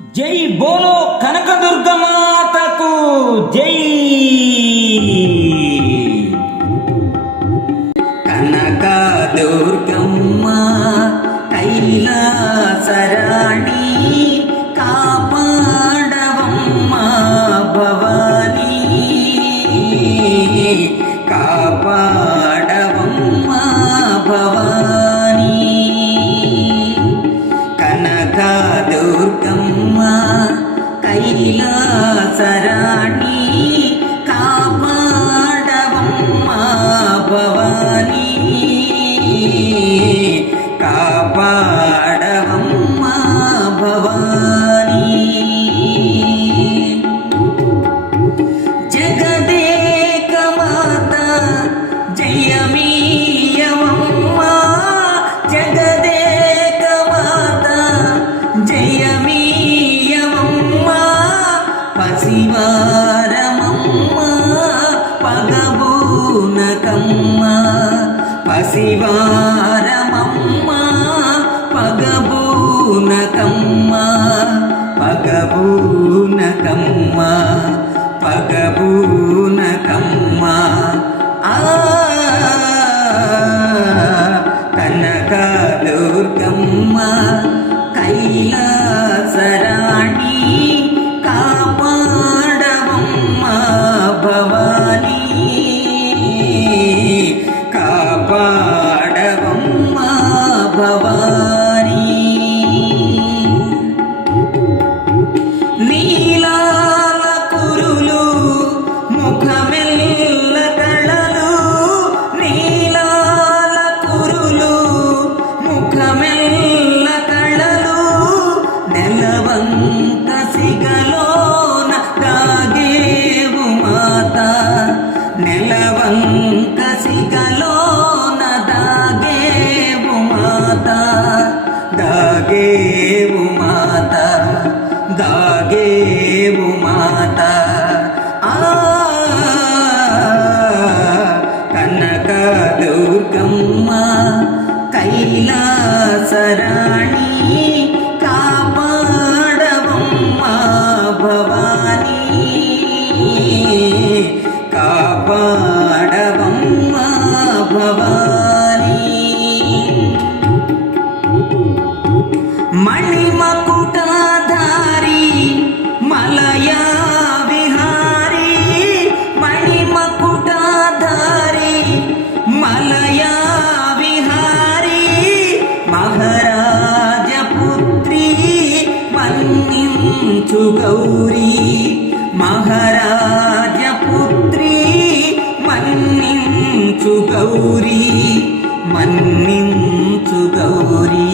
జై బోలో కనకదుర్గ మాతకు జై. కనకదుర్గమ్మ కైలాసరాణి కాపాడవమ్మ భవానీ, కాపాడవమ్మ భవానీ. కనకదుర్గమ్మ కైలాసరాణి కాపాడవమ్మ భవానీ, కాపాడవమ్మ భవానీ. జగదేక మాత జయమీయవమ్మ, జగదేక మాత జయమీయవమ్మ. పసివారమమ్మ పగబూనకమ్మ, పసివారమమ్మ పగబూనకమ్మ, పగబూనకమ్మ, పగబూనకమ్మ. కనకదుర్గమ్మ కైలాసరాణి కాపాడవమ్మ భవానీ, కాపాడవమ్మ భవానీ. నీలాల కురులు ముఖమెల్ల కళలు, నీలాల కురులు ముఖమెల్ల కళలు. నెలవంక సిగలోన దాగేవు మాత, నెలవంక సిగలోన దాగేవు మాత, దాగేవు మాత, దాగేవు మాత. కనకదుర్గమ్మ కైలాసరాణి కాపాడవమ్మ భవానీ, కాపాడవమ్మ భవానీ. మణిమకుటాధారి మలయా విహారీ, మణిమకుటాధారి మలయా విహారీ. మహారాజపుత్రి మన్నించు గౌరీ, మహారాజపుత్రి మన్నించు గౌరీ, మన్నించు గౌరీ,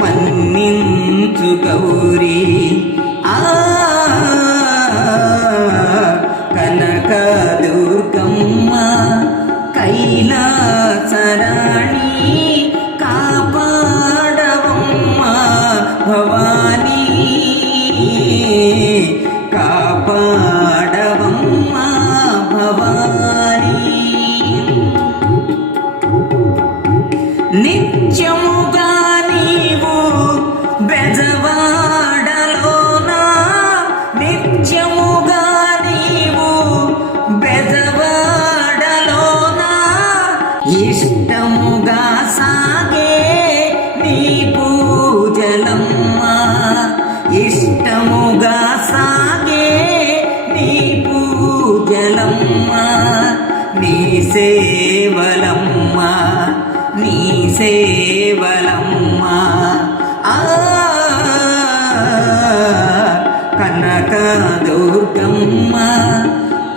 మన్నించు గౌరీ. కనకదుర్గమ్మ కైలాసరాణి కాపాడవమ్మ భవానీ, కాపాడవమ్మ భవానీ. నిత్యముగా నీవు బెజవాడలోన, నిత్యముగా నీవు బెజవాడలోన. ఇష్టముగా సాగే నీ పూజలమ్మ, ఇష్టముగా సాగే నీ పూజలమ్మ. నీ సేవలమ్మ, నీ సేవలమ్మ. కనకదుర్గమ్మ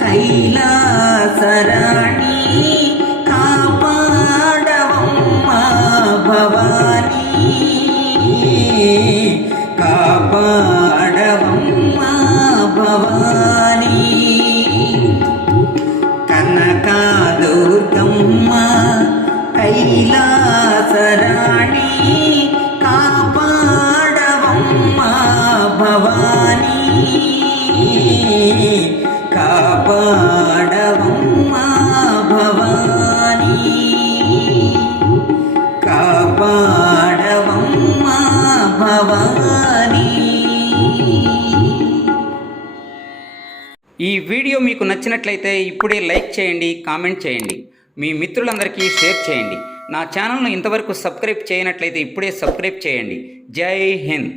కైలాసరాణి కాపాడవమ్మ భవానీ, కాపాడవమ్మ భవానీ. కనకదుర్గమ్మ కైలాసరాణి కాపాడవమ్మ భవానీ, కాపాడవమ్మ భవానీ, కాపాడవమ్మ భవానీ. ఈ వీడియో మీకు నచ్చినట్లయితే ఇప్పుడే లైక్ చేయండి, కామెంట్ చేయండి, మీ మిత్రులందరికీ షేర్ చేయండి. నా ఛానల్ను ఇంతవరకు సబ్స్క్రైబ్ చేయనట్లయితే ఇప్పుడే సబ్స్క్రైబ్ చేయండి. జై హింద్.